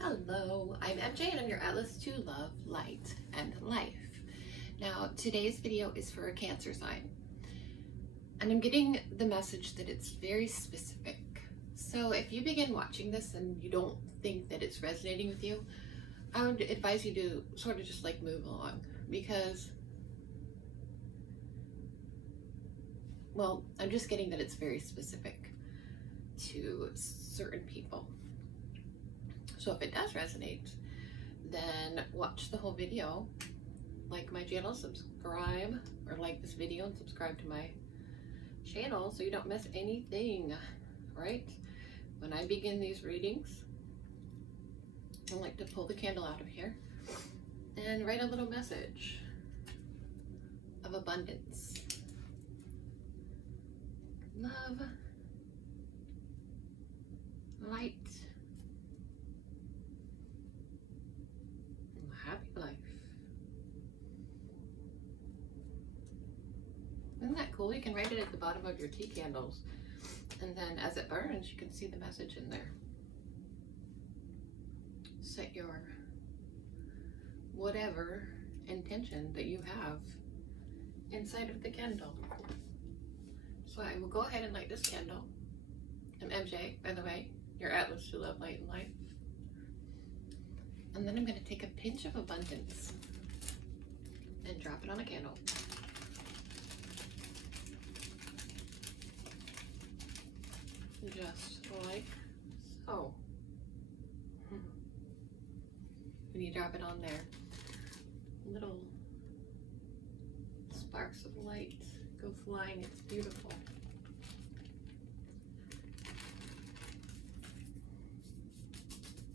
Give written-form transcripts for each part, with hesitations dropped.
Hello, I'm MJ and I'm your Atlas to Love, Light, and Life. Now, today's video is for a Cancer sign. And I'm getting the message that it's very specific. So if you begin watching this and you don't think that it's resonating with you, I would advise you to sort of just like move along because, well, I'm just getting that it's very specific to certain people. So if it does resonate, then watch the whole video, like my channel, subscribe, or like this video and subscribe to my channel so you don't miss anything, right? When I begin these readings, I like to pull the candle out of here and write a little message of abundance, love, light, happy life. Isn't that cool? You can write it at the bottom of your tea candles, and then as it burns, you can see the message in there. Set your whatever intention that you have inside of the candle. So I will go ahead and light this candle. I'm MJ, by the way, your Atlas to Love, Light, and Life. And then I'm going to take a pinch of abundance and drop it on a candle. Just like so. When you drop it on there, little sparks of light go flying. It's beautiful.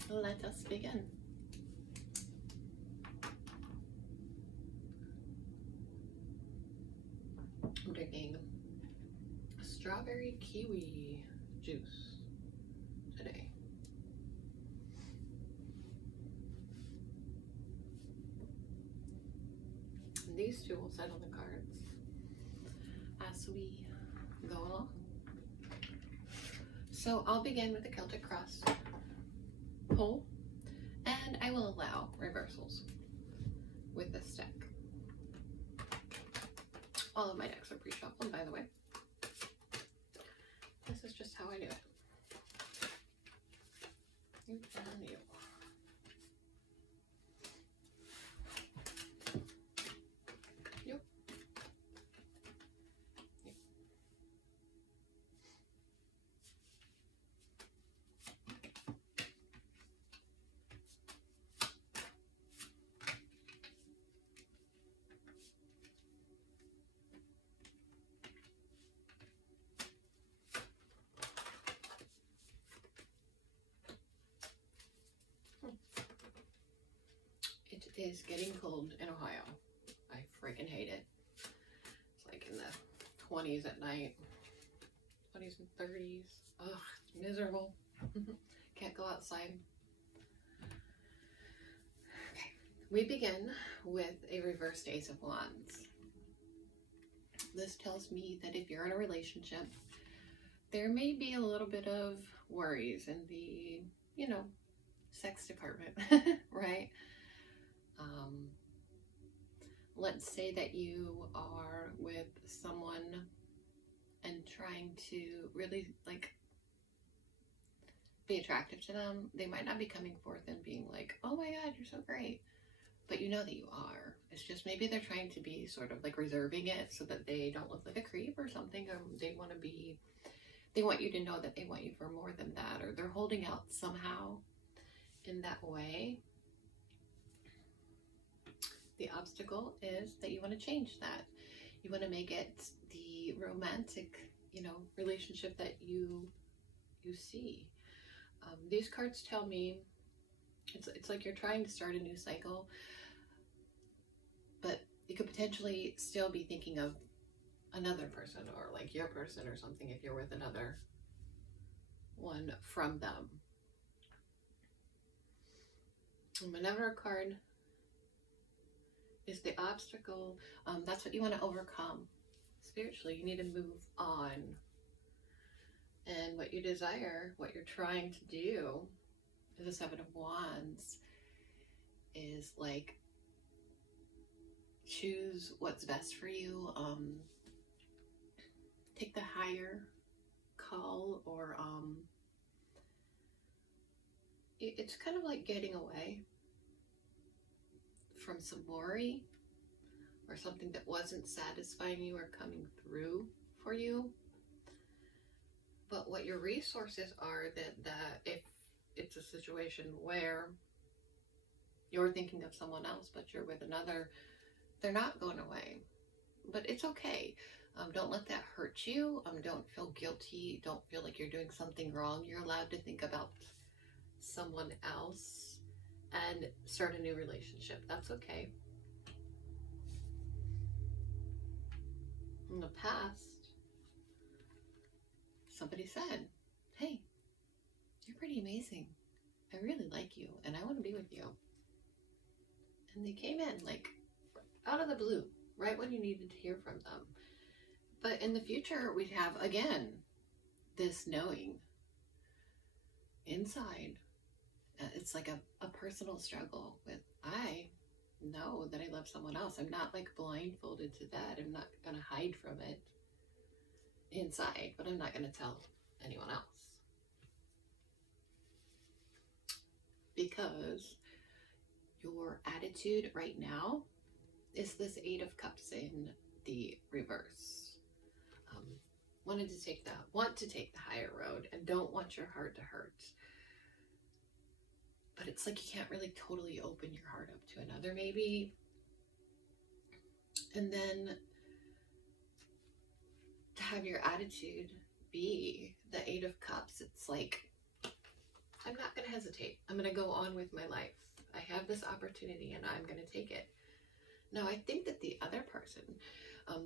Let us begin. I'm drinking strawberry kiwi juice today. And these two will settle the cards as we go along. So I'll begin with the Celtic Cross pull, and I will allow reversals with this deck. All of my decks are pre-shuffled, by the way. This is just how I do it. You and you. Yep. Yep. It is getting cold in Ohio. I freaking hate it. It's like in the 20s at night, 20s and 30s. Ugh, it's miserable. Can't go outside. Okay, we begin with a reversed Ace of Wands. This tells me that if you're in a relationship, there may be a little bit of worries in the, you know, sex department, right? Let's say that you are with someone and trying to really like be attractive to them. They might not be coming forth and being like, oh my God, you're so great. But you know that you are. It's just maybe they're trying to be sort of like reserving it so that they don't look like a creep or something. Or they want you to know that they want you for more than that. Or they're holding out somehow in that way. The obstacle is that you want to change that. You want to make it the romantic, you know, relationship that you see. These cards tell me it's like you're trying to start a new cycle, but you could potentially still be thinking of another person or like your person or something if you're with another one from them. And whenever a card is the obstacle, that's what you want to overcome. Spiritually, you need to move on. And what you desire, what you're trying to do, The Seven of Wands is like, choose what's best for you. Take the higher call, or it's kind of like getting away from some worry or something that wasn't satisfying you or coming through for you. But what your resources are, that if it's a situation where you're thinking of someone else but you're with another, they're not going away. But it's okay. Don't let that hurt you. Don't feel guilty. Don't feel like you're doing something wrong. You're allowed to think about someone else and start a new relationship. That's okay. In the past, somebody said, hey, you're pretty amazing. I really like you and I want to be with you. And they came in like out of the blue, right when you needed to hear from them. But in the future, we'd have, again, this knowing inside. It's like a personal struggle with, I know that I love someone else. I'm not like blindfolded to that. I'm not going to hide from it inside, but I'm not going to tell anyone else. Because your attitude right now is this Eight of Cups in the reverse. Want to take the higher road and don't want your heart to hurt. But it's like you can't really totally open your heart up to another, maybe. And then to have your attitude be the Eight of Cups, it's like, I'm not going to hesitate. I'm going to go on with my life. I have this opportunity and I'm going to take it. Now, I think that the other person,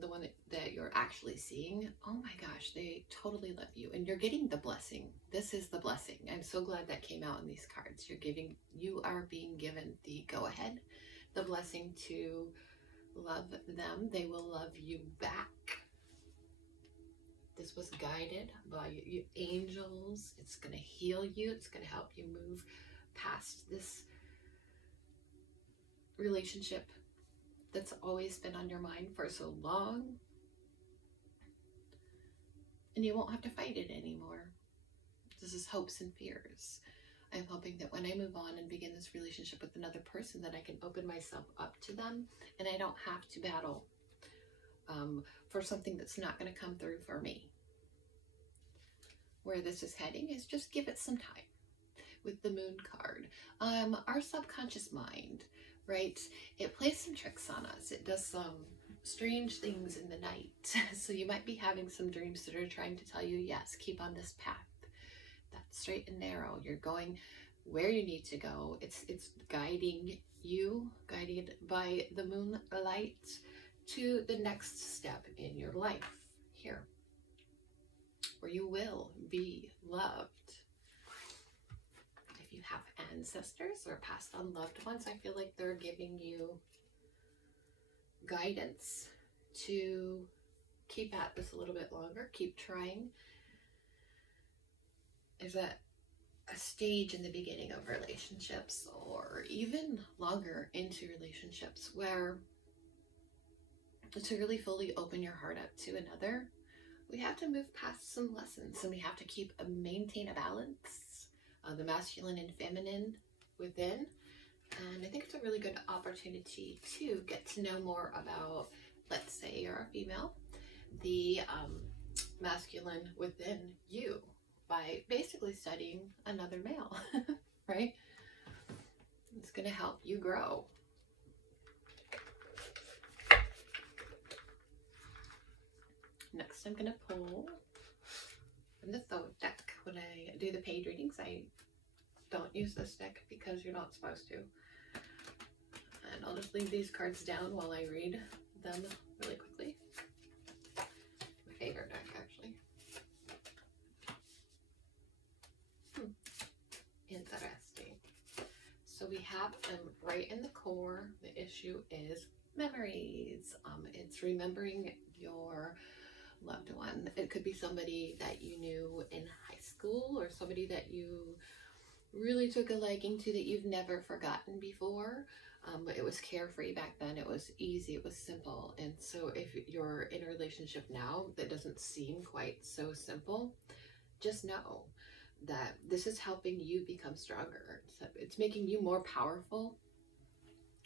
the one that you're actually seeing, oh my gosh, they totally love you and you're getting the blessing. This is the blessing. I'm so glad that came out in these cards. You are being given the go ahead, the blessing to love them. They will love you back. This was guided by your angels. It's going to heal you. It's going to help you move past this relationship that's always been on your mind for so long. And you won't have to fight it anymore. This is hopes and fears. I'm hoping that when I move on and begin this relationship with another person, that I can open myself up to them and I don't have to battle for something that's not going to come through for me. Where this is heading is just give it some time. With the Moon card, our subconscious mind, right? It plays some tricks on us. It does some strange things in the night. So you might be having some dreams that are trying to tell you, yes, keep on this path. That's straight and narrow. You're going where you need to go. It's guiding you, guided by the moonlight, to the next step in your life here, where you will be loved. If you have ancestors or passed on loved ones, I feel like they're giving you guidance to keep at this a little bit longer, keep trying. There's a stage in the beginning of relationships, or even longer into relationships, where to really fully open your heart up to another, we have to move past some lessons, and we have to maintain a balance, the masculine and feminine within. And I think it's a really good opportunity to get to know more about, let's say you're a female, the masculine within you, by basically studying another male, right? It's going to help you grow. Next, I'm going to pull from the Thoth deck. When I do the paid readings, I don't use this deck because you're not supposed to. And I'll just leave these cards down while I read them really quickly. My favorite deck, actually. Interesting. So we have right in the core, the issue is memories. It's remembering your loved one. It could be somebody that you knew in high school, or somebody that you really took a liking to that you've never forgotten before. It was carefree back then. It was easy. It was simple. And so if you're in a relationship now that doesn't seem quite so simple, just know that this is helping you become stronger. It's making you more powerful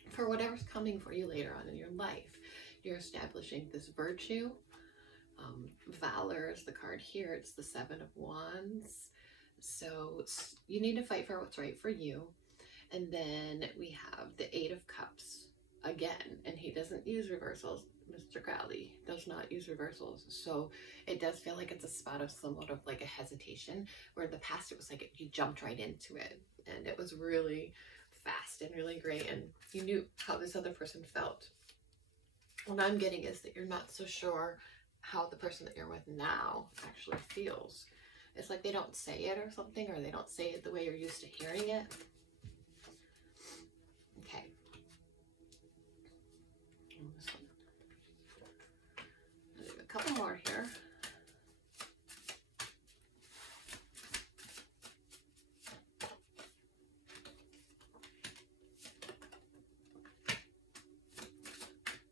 for whatever's coming for you later on in your life. You're establishing this virtue. Valor is the card here. It's the 7 of Wands. So you need to fight for what's right for you. And then we have the 8 of Cups again, and he doesn't use reversals. Mr. Crowley does not use reversals. So it does feel like it's a spot of somewhat of like a hesitation, where in the past it was like you jumped right into it and it was really fast and really great and you knew how this other person felt. What I'm getting is that you're not so sure how the person that you're with now actually feels. It's like they don't say it or something, or they don't say it the way you're used to hearing it. Okay. I'll do a couple more here.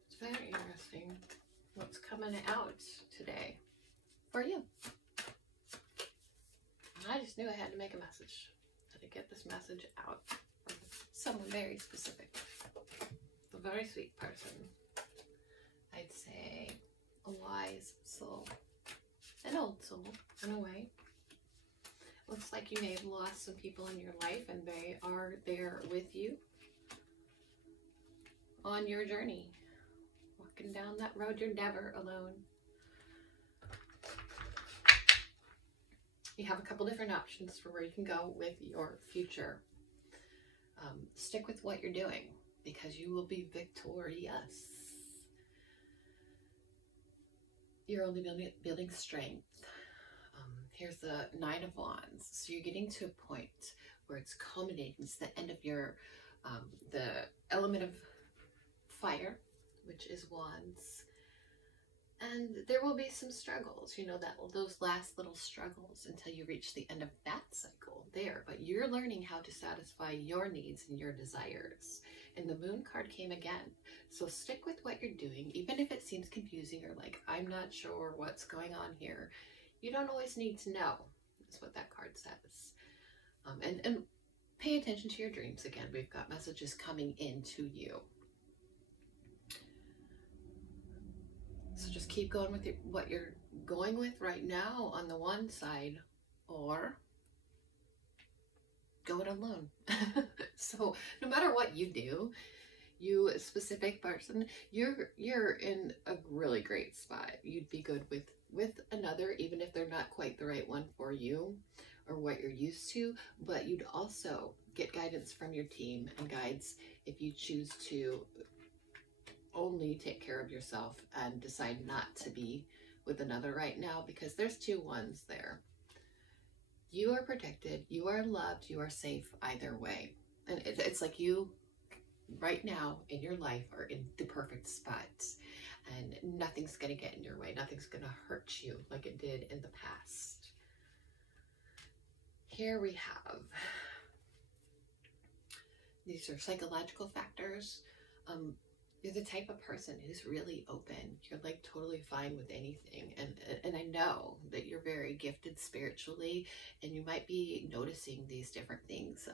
It's very interesting what's coming out today for you. I just knew I had to make a message, to get this message out from someone very specific, a very sweet person. I'd say a wise soul, an old soul in a way. Looks like you may have lost some people in your life and they are there with you on your journey. Walking down that road, you're never alone. You have a couple different options for where you can go with your future. Stick with what you're doing because you will be victorious. You're only building strength. Here's the 9 of Wands. So you're getting to a point where it's culminating. It's the end of your, the element of fire, which is Wands. And there will be some struggles, you know, those last little struggles until you reach the end of that cycle there. But you're learning how to satisfy your needs and your desires. And the Moon card came again. So stick with what you're doing, even if it seems confusing or like, I'm not sure what's going on here. You don't always need to know, is what that card says. And pay attention to your dreams again. We've got messages coming into you. So just keep going with what you're going with right now on the one side, or go it alone. So no matter what you do, you specific person, you're in a really great spot. You'd be good with another, even if they're not quite the right one for you or what you're used to, but you'd also get guidance from your team and guides if you choose to only take care of yourself and decide not to be with another right now, because there's 2 ones there. You are protected, you are loved, you are safe either way. And it's like you right now in your life are in the perfect spot, and nothing's going to get in your way. Nothing's going to hurt you like it did in the past. Here we have, these are psychological factors. You're the type of person who's really open. You're like totally fine with anything. And I know that you're very gifted spiritually, and you might be noticing these different things.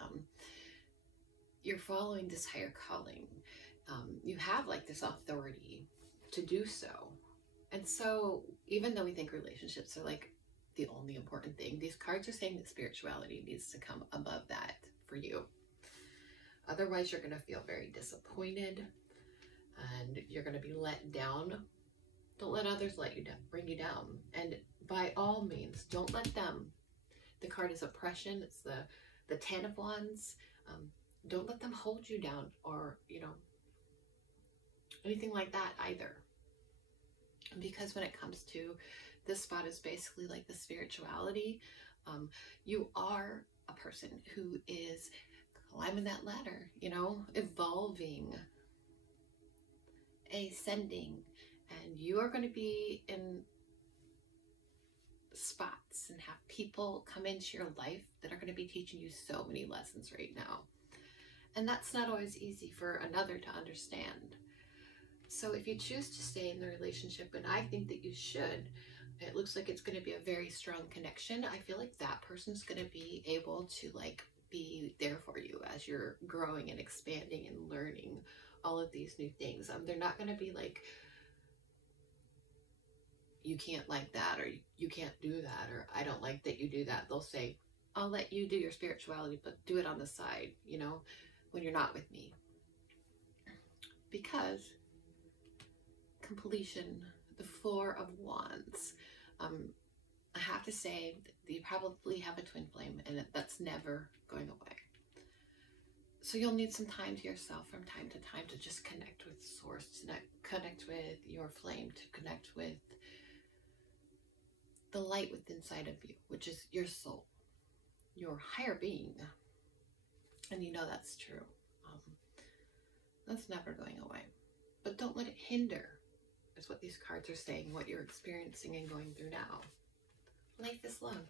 You're following this higher calling. You have like this authority to do so. And so even though we think relationships are like the only important thing, these cards are saying that spirituality needs to come above that for you. Otherwise, you're going to feel very disappointed. And you're going to be let down. Don't let others let you down, bring you down. And by all means, don't let them. The card is oppression. It's the 10 of Wands. Don't let them hold you down, or, you know, anything like that either. Because when it comes to this spot is basically like the spirituality. You are a person who is climbing that ladder, you know, evolving, ascending, and you are going to be in spots and have people come into your life that are going to be teaching you so many lessons right now. And that's not always easy for another to understand. So if you choose to stay in the relationship, and I think that you should, it looks like it's going to be a very strong connection. I feel like that person's going to be able to like be there for you as you're growing and expanding and learning all of these new things. They're not going to be like, you can't like that, or you can't do that, or I don't like that you do that. They'll say, I'll let you do your spirituality, but do it on the side, you know, when you're not with me. Because completion, the Four of Wands, I have to say that you probably have a twin flame, and that's never going away. So you'll need some time to yourself from time to time to just connect with source, to connect with your flame, to connect with the light within inside of you, which is your soul, your higher being. And you know that's true. That's never going away. But don't let it hinder, is what these cards are saying, what you're experiencing and going through now. Life is love.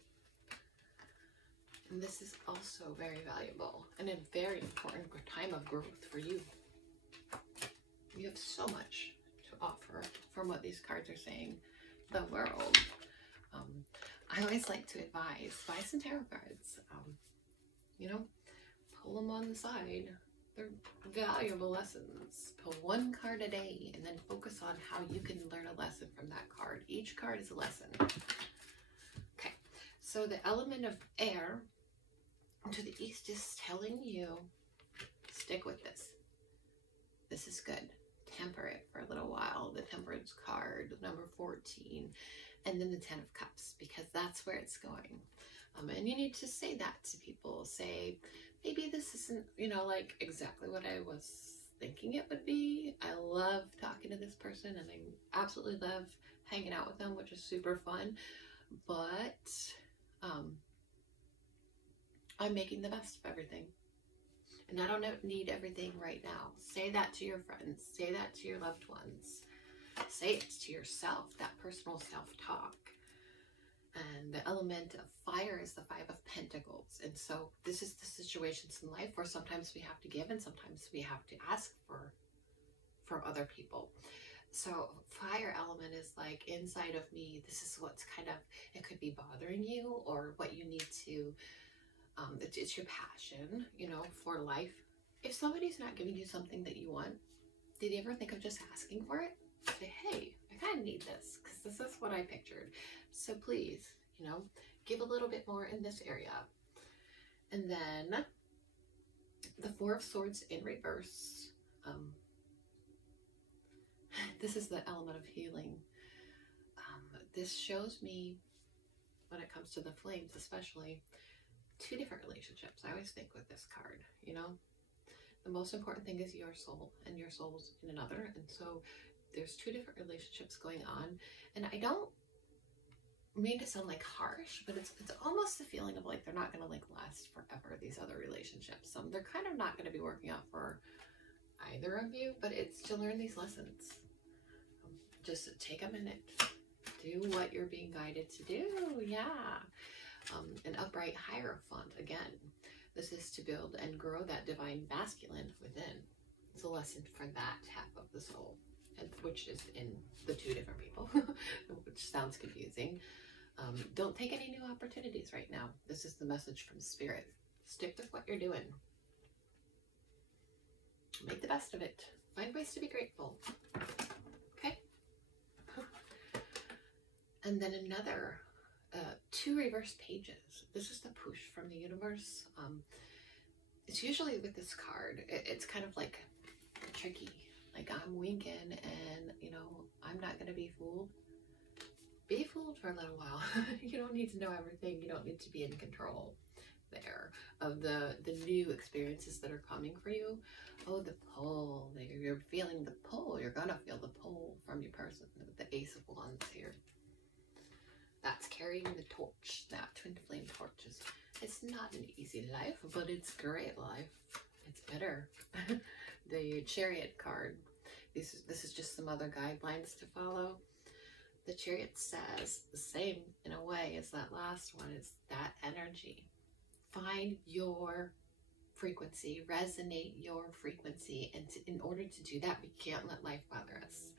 And this is also very valuable and a very important time of growth for you. You have so much to offer from what these cards are saying. The world. I always like to advise, buy some tarot cards. You know, pull them on the side. They're valuable lessons. Pull one card a day and then focus on how you can learn a lesson from that card. Each card is a lesson. Okay, so the element of air to the east is telling you, stick with this. This is good. Temper it for a little while. The Temperance card, number 14, and then the 10 of Cups, because that's where it's going. And you need to say that to people. Say, maybe this isn't, you know, like exactly what I was thinking it would be. I love talking to this person and I absolutely love hanging out with them, which is super fun. But I'm making the best of everything. And I don't need everything right now. Say that to your friends. Say that to your loved ones. Say it to yourself, that personal self-talk. And the element of fire is the Five of Pentacles. And so this is the situations in life where sometimes we have to give and sometimes we have to ask for other people. So fire element is like inside of me, this is what's kind of, it could be bothering you or what you need to, it's your passion, you know, for life. If somebody's not giving you something that you want, did you ever think of just asking for it? Say, hey, I kind of need this because this is what I pictured. So please, you know, give a little bit more in this area. And then the Four of Swords in reverse. This is the element of healing. This shows me, when it comes to the flames especially, two different relationships. I always think with this card, you know, the most important thing is your soul and your soul's in another. And so there's two different relationships going on. And I don't mean to sound like harsh, but it's almost the feeling of like they're not going to like last forever, these other relationships. They're kind of not going to be working out for either of you, but it's to learn these lessons. Just take a minute. Do what you're being guided to do. Yeah. An upright hierophant, again, this is to build and grow that divine masculine within. It's a lesson for that half of the soul, and which is in the two different people, which sounds confusing. Don't take any new opportunities right now. This is the message from Spirit. Stick with what you're doing. Make the best of it. Find ways to be grateful. Okay? And then another two reverse pages. This is the push from the universe. It's usually with this card, it's kind of like tricky. Like I'm winking and, you know, I'm not going to be fooled. Be fooled for a little while. You don't need to know everything. You don't need to be in control there of the new experiences that are coming for you. Oh, the pull. You're feeling the pull. You're going to feel the pull from your person with the Ace of Wands here. That's carrying the torch, that twin flame torch. It's not an easy life, but it's great life. It's better. The Chariot card. This is just some other guidelines to follow. The Chariot says the same in a way as that last one, is that energy. Find your frequency, resonate your frequency. And in order to do that, we can't let life bother us.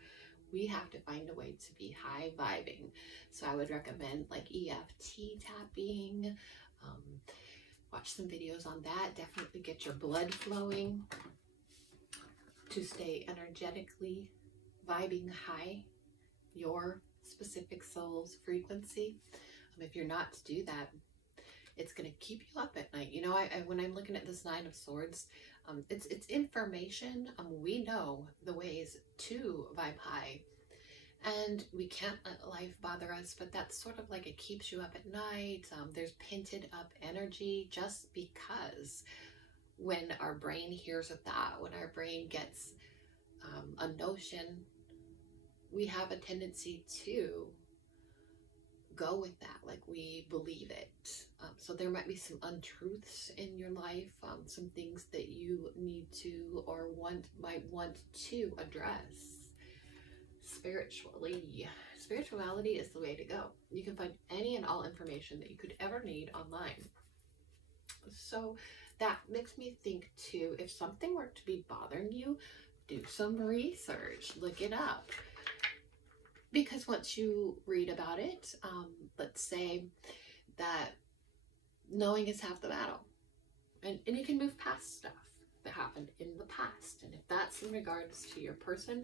We have to find a way to be high vibing. So I would recommend like EFT tapping, watch some videos on that. Definitely get your blood flowing to stay energetically vibing high, your specific soul's frequency. If you're not to do that, it's going to keep you up at night. You know, when I'm looking at this Nine of Swords, it's information. We know the ways to vibe high, and we can't let life bother us, but that's sort of like it keeps you up at night. There's painted up energy just because when our brain hears a thought, when our brain gets a notion, we have a tendency to go with that, like we believe it. So there might be some untruths in your life, some things that you need to or might want to address spiritually. Spirituality is the way to go. You can find any and all information that you could ever need online. So that makes me think too, if something were to be bothering you, do some research, look it up. Because once you read about it, let's say that knowing is half the battle. And you can move past stuff that happened in the past. And if that's in regards to your person,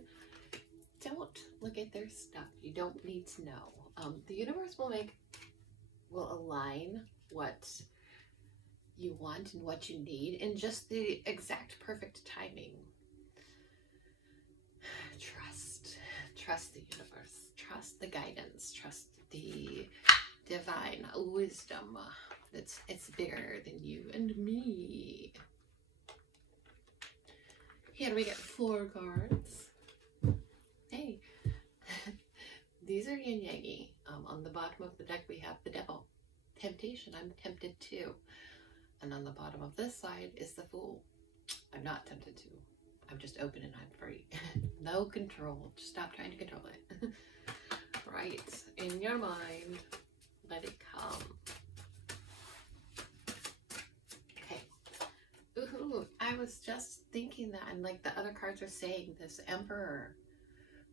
don't look at their stuff. You don't need to know. The universe will align what you want and what you need in just the exact perfect timing. Trust the universe, trust the guidance, trust the divine wisdom. It's bigger than you and me. Here we get 4 cards. Hey, these are yin yangy. On the bottom of the deck we have the devil. Temptation, I'm tempted too. And on the bottom of this side is the fool. I'm not tempted to. I'm just open and I'm free. No control. Just stop trying to control it. Right. In your mind, let it come. Okay. Ooh, I was just thinking that, and like the other cards are saying, this Emperor,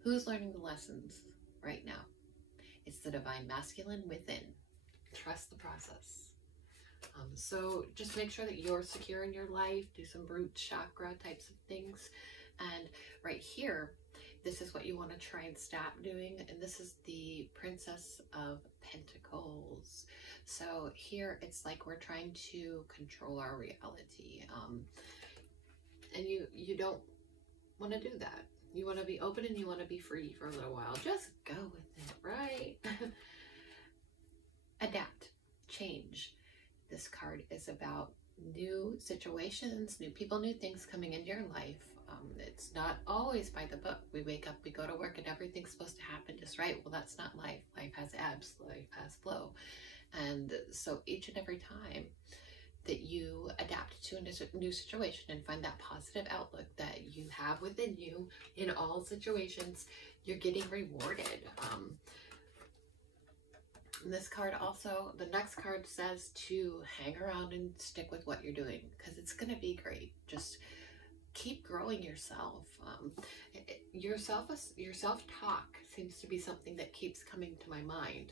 who's learning the lessons right now? It's the divine masculine within. Trust the process. So just make sure that you're secure in your life. Do some root chakra types of things. And right here, this is what you want to try and stop doing. And this is the Princess of Pentacles. So here it's like we're trying to control our reality. And you don't want to do that. You want to be open and you want to be free for a little while. Just go with it, right? Adapt, change. This card is about new situations, new people, new things coming into your life. It's not always by the book. We wake up, we go to work, and everything's supposed to happen just right. Well, that's not life. Life has ebbs, life has flow. And so each and every time that you adapt to a new situation and find that positive outlook that you have within you in all situations, you're getting rewarded. This card also, the next card says to hang around and stick with what you're doing because it's going to be great. Just keep growing yourself. Your self-talk seems to be something that keeps coming to my mind.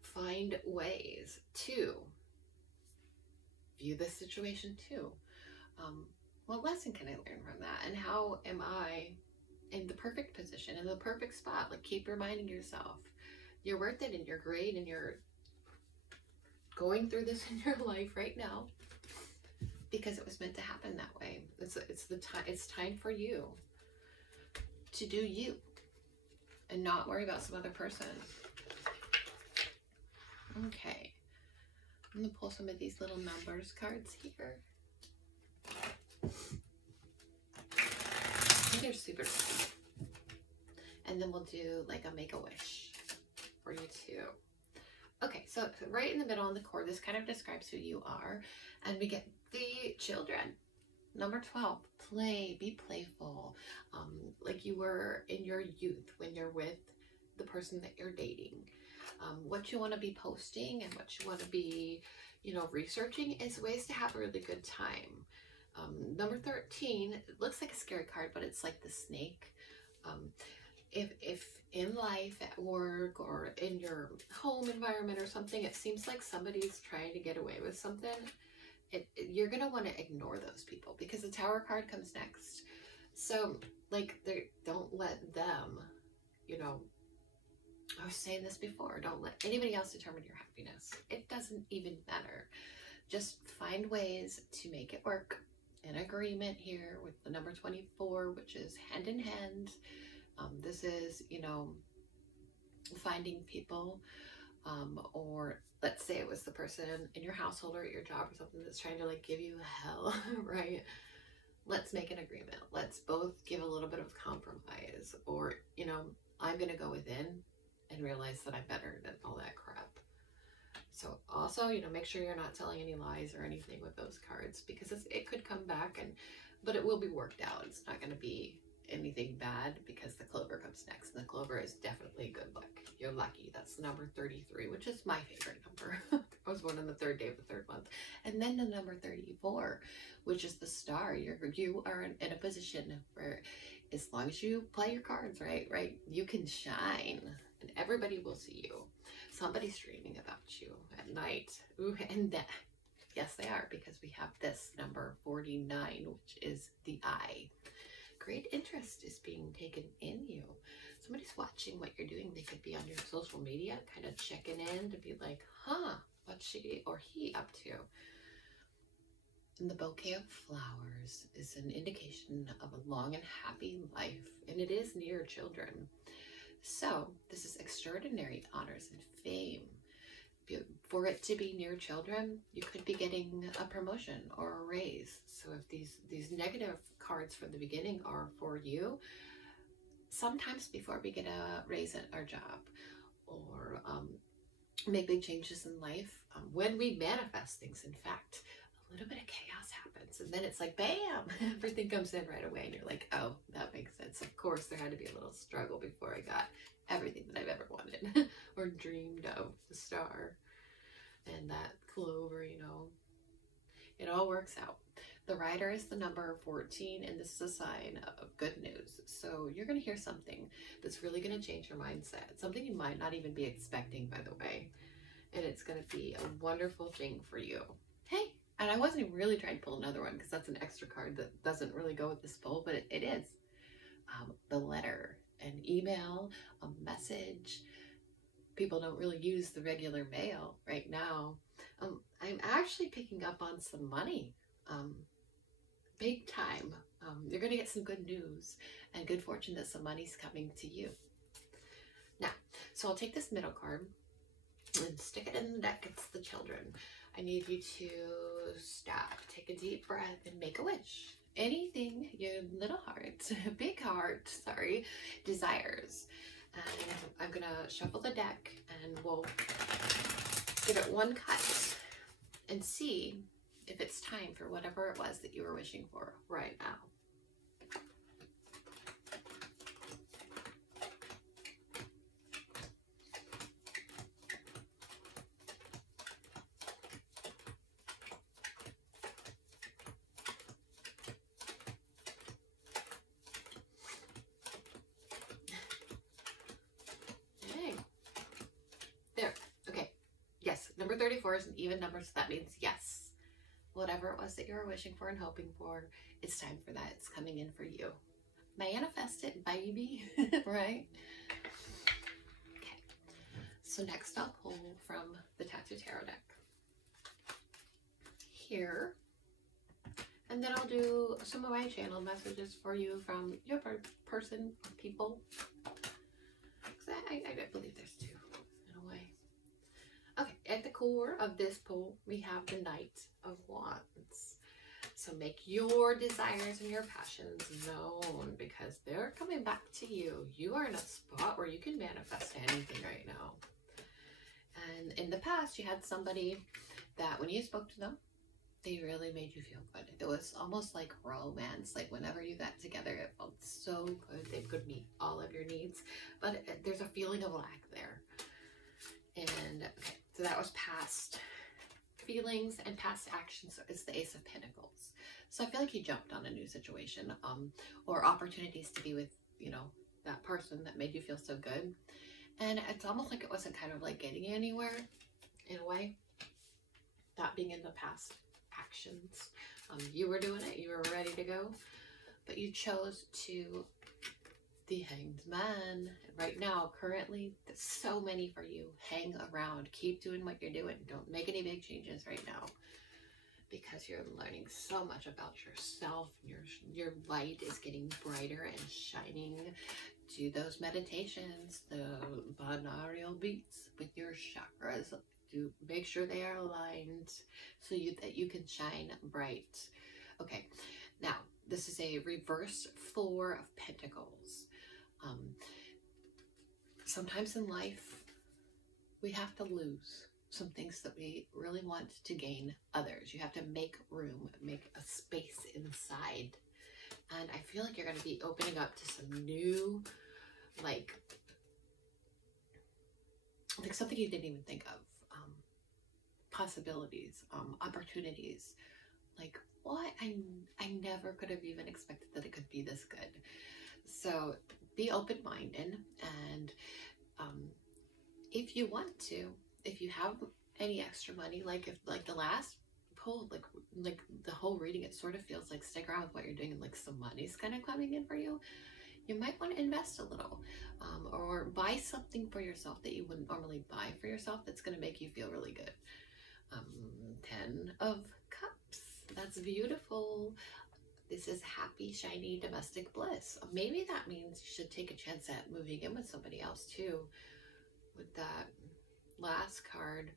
Find ways to view this situation too. What lesson can I learn from that? And how am I in the perfect position, in the perfect spot? Like, keep reminding yourself you're worth it and you're great and you're going through this in your life right now because it was meant to happen that way. It's time for you to do you and not worry about some other person. Okay. I'm going to pull some of these little numbers cards here. I think they're super pretty. And then we'll do like a make-a-wish for you too. Okay, so right in the middle on the core, this kind of describes who you are. And we get the children. Number 12, play, be playful. Like you were in your youth when you're with the person that you're dating. What you want to be posting and what you want to be, you know, researching is ways to have a really good time. Number 13, it looks like a scary card, but it's like the snake. If in life, at work, or in your home environment or something, it seems like somebody's trying to get away with something, you're going to want to ignore those people, because the Tower card comes next. So, like, don't let them, you know, I was saying this before, don't let anybody else determine your happiness. It doesn't even matter. Just find ways to make it work. An agreement here with the number 24, which is hand in hand. This is, you know, finding people, or let's say it was the person in your household or at your job or something that's trying to like give you hell, right? Let's make an agreement. Let's both give a little bit of compromise, or, you know, I'm going to go within and realize that I'm better than all that crap. So also, you know, make sure you're not telling any lies or anything with those cards, because it could come back, but it will be worked out. It's not going to be anything bad, because the clover comes next, and the clover is definitely good luck. You're lucky. That's the number 33, which is my favorite number. I was born on the 3rd day of the 3rd month. And then the number 34, which is the star. You are in a position where, as long as you play your cards right, you can shine, and everybody will see you. Somebody's dreaming about you at night. Ooh, and that, yes, they are, because we have this number 49, which is the eye. Great interest is being taken in you. Somebody's watching what you're doing. They could be on your social media, kind of checking in to be like, huh, what's she or he up to? And the bouquet of flowers is an indication of a long and happy life, and it is near children. So this is extraordinary honors and fame. For it to be near children, you could be getting a promotion or a raise. So if these negative cards from the beginning are for you, sometimes before we get a raise at our job, or make big changes in life, when we manifest things, in fact, a little bit of chaos happens, and then it's like, bam, everything comes in right away, and you're like, oh, that makes sense. Of course, there had to be a little struggle before I got everything that I've ever wanted or dreamed of. The star and that clover, you know, it all works out. The rider is the number 14, and this is a sign of good news. So you're going to hear something that's really going to change your mindset, something you might not even be expecting, by the way, and it's going to be a wonderful thing for you. Hey, and I wasn't even really trying to pull another one, because that's an extra card that doesn't really go with this pull, but it is. The letter, an email, a message. People don't really use the regular mail right now. I'm actually picking up on some money, big time. You're going to get some good news and good fortune that some money's coming to you. Now, so I'll take this middle card and stick it in the deck. It's the children. I need you to stop, take a deep breath, and make a wish. Anything your little heart, big heart, sorry, desires. And I'm going to shuffle the deck, and we'll give it one cut and see if it's time for whatever it was that you were wishing for right now. Number 34 is an even number, so that means yes. Whatever it was that you were wishing for and hoping for, it's time for that. It's coming in for you. Manifest it, baby, right? Okay. So next I'll pull from the Tattoo Tarot deck here. And then I'll do some of my channel messages for you from your person, people. I believe there's two. Okay, at the core of this pull, we have the Knight of Wands. So make your desires and your passions known, because they're coming back to you. You are in a spot where you can manifest anything right now. And in the past, you had somebody that when you spoke to them, they really made you feel good. It was almost like romance. Like whenever you got together, it felt so good. They could meet all of your needs, but there's a feeling of lack there. And okay, so that was past feelings and past actions. So it's the Ace of Pentacles. So I feel like you jumped on a new situation, or opportunities to be with, you know, that person that made you feel so good. And it's almost like it wasn't kind of like getting anywhere in a way. That being in the past actions. You were doing it, you were ready to go, but you chose to the Hanged Man. Right now, currently, there's so many for you. Hang around, keep doing what you're doing. Don't make any big changes right now, because you're learning so much about yourself. Your light is getting brighter and shining. Do those meditations, the binaural beats with your chakras. Do make sure they are aligned so that you can shine bright. Okay, now this is a reverse Four of Pentacles. Sometimes in life we have to lose some things that we really want to gain others. You have to make room, make a space inside. And I feel like you're going to be opening up to some new, like something you didn't even think of. Possibilities, opportunities. Like, what? I never could have even expected that it could be this good. So be open-minded, and if you want to, if you have any extra money, like the last pull, like the whole reading, it sort of feels like stick around with what you're doing and like some money's kind of coming in for you. You might want to invest a little, or buy something for yourself that you wouldn't normally buy for yourself that's going to make you feel really good. 10 of Cups. That's beautiful. This is happy, shiny, domestic bliss. Maybe that means you should take a chance at moving in with somebody else too. With that last card,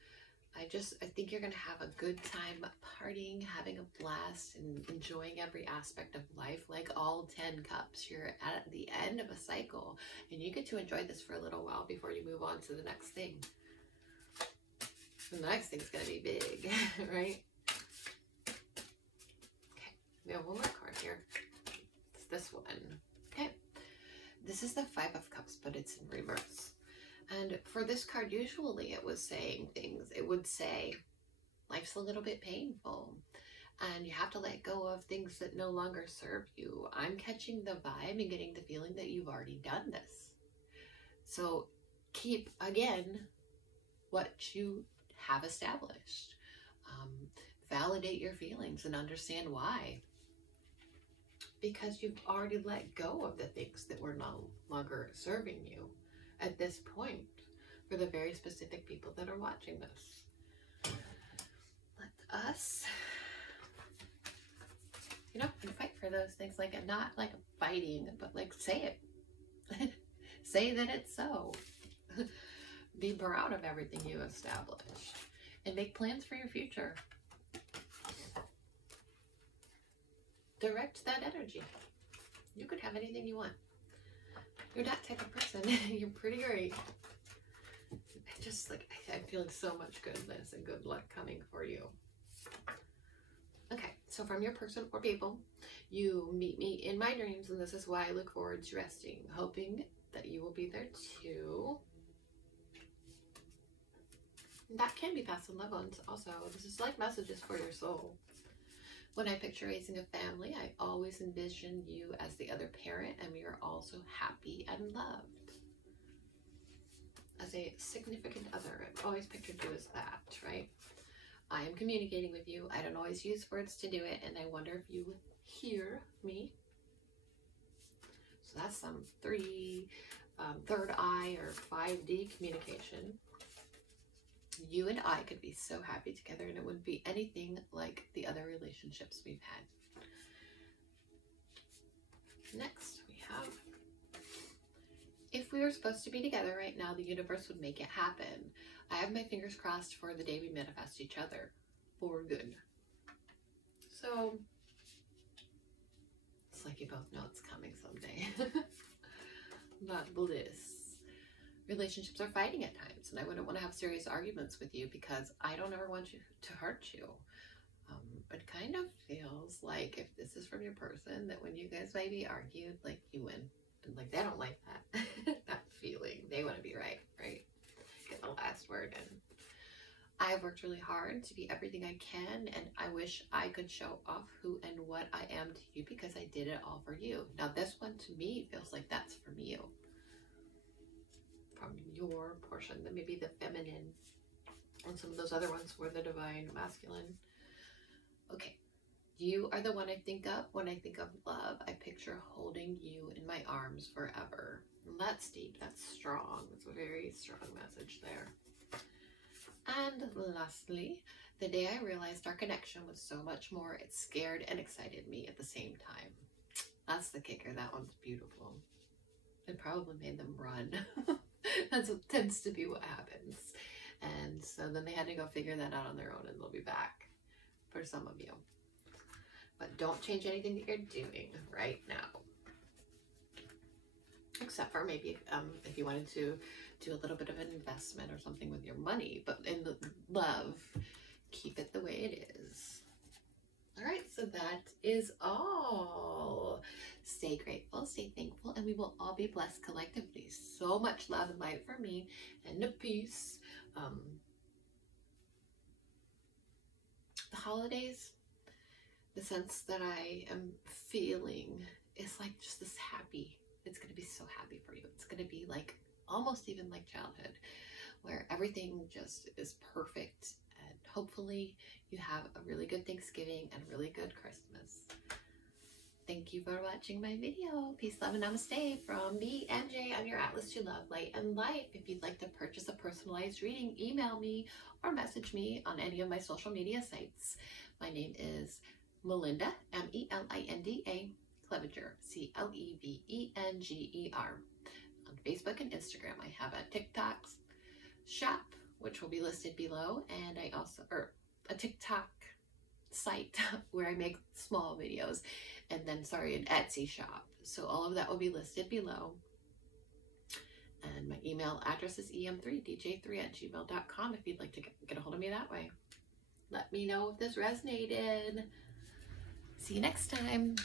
I think you're going to have a good time partying, having a blast, and enjoying every aspect of life. Like all 10 cups, you're at the end of a cycle, and you get to enjoy this for a little while before you move on to the next thing. And the next thing's going to be big, right? Okay, we have one more card here. It's this one. Okay, this is the Five of Cups, but it's in reverse. And for this card, usually it was saying things. It would say, life's a little bit painful, and you have to let go of things that no longer serve you. I'm catching the vibe and getting the feeling that you've already done this. So keep, again, what you have established. Validate your feelings and understand why. Because you've already let go of the things that were no longer serving you at this point, for the very specific people that are watching this. Let us, you know, fight for those things, like not like fighting, but like say it. Say that it's so. Be proud of everything you established and make plans for your future. Direct that energy. You could have anything you want. You're that type of person. You're pretty great. Just like, I'm feeling so much goodness and good luck coming for you. Okay, so from your person or people, you meet me in my dreams, and this is why I look forward to resting, hoping that you will be there too. That can be past and loved ones also. This is like messages for your soul. When I picture raising a family, I always envision you as the other parent, and we are also happy and loved. As a significant other, I've always pictured you as that, right? I am communicating with you. I don't always use words to do it, and I wonder if you hear me. So that's some third eye or 5D communication. You and I could be so happy together, and it wouldn't be anything like the other relationships we've had. Next, we have, if we were supposed to be together right now, the universe would make it happen. I have my fingers crossed for the day we manifest each other for good. So, it's like you both know it's coming someday. Not bliss. Relationships are fighting at times, and I wouldn't want to have serious arguments with you because I don't ever want you to hurt you. it kind of feels like, if this is from your person, that when you guys maybe argued, like, you win. And like, they don't like that. That feeling. They want to be right, right? Get the last word. And I've worked really hard to be everything I can, and I wish I could show off who and what I am to you because I did it all for you. Now this one to me feels like that's from you. From your portion, that maybe the feminine, and some of those other ones were the divine masculine. Okay, you are the one I think of when I think of love. I picture holding you in my arms forever. And that's deep, that's strong. It's a very strong message there. And lastly, the day I realized our connection was so much more, it scared and excited me at the same time. That's the kicker. That one's beautiful. It probably made them run. That's what tends to be what happens. And so then they had to go figure that out on their own, and they'll be back for some of you. But don't change anything that you're doing right now. Except for maybe if you wanted to do a little bit of an investment or something with your money. But in the love, keep it the way it is. All right, so that is all. Stay grateful, stay thankful, and we will all be blessed collectively. So much love and light for me, and peace. The holidays, the sense that I am feeling is like just this happy. It's going to be so happy for you. It's going to be like almost even like childhood, where everything just is perfect. And hopefully you have a really good Thanksgiving and a really good Christmas. Thank you for watching my video. Peace, love, and namaste from me, MJ. I'm your Atlas to Love, Light, and Life. If you'd like to purchase a personalized reading, email me or message me on any of my social media sites. My name is Melinda, M-E-L-I-N-D-A, Clevenger, C-L-E-V-E-N-G-E-R. On Facebook and Instagram, I have a TikTok shop, which will be listed below, and I also, a TikTok site where I make small videos, and then, sorry, an Etsy shop. So all of that will be listed below. And my email address is em3dj3@gmail.com if you'd like to get a hold of me that way. Let me know if this resonated. See you next time.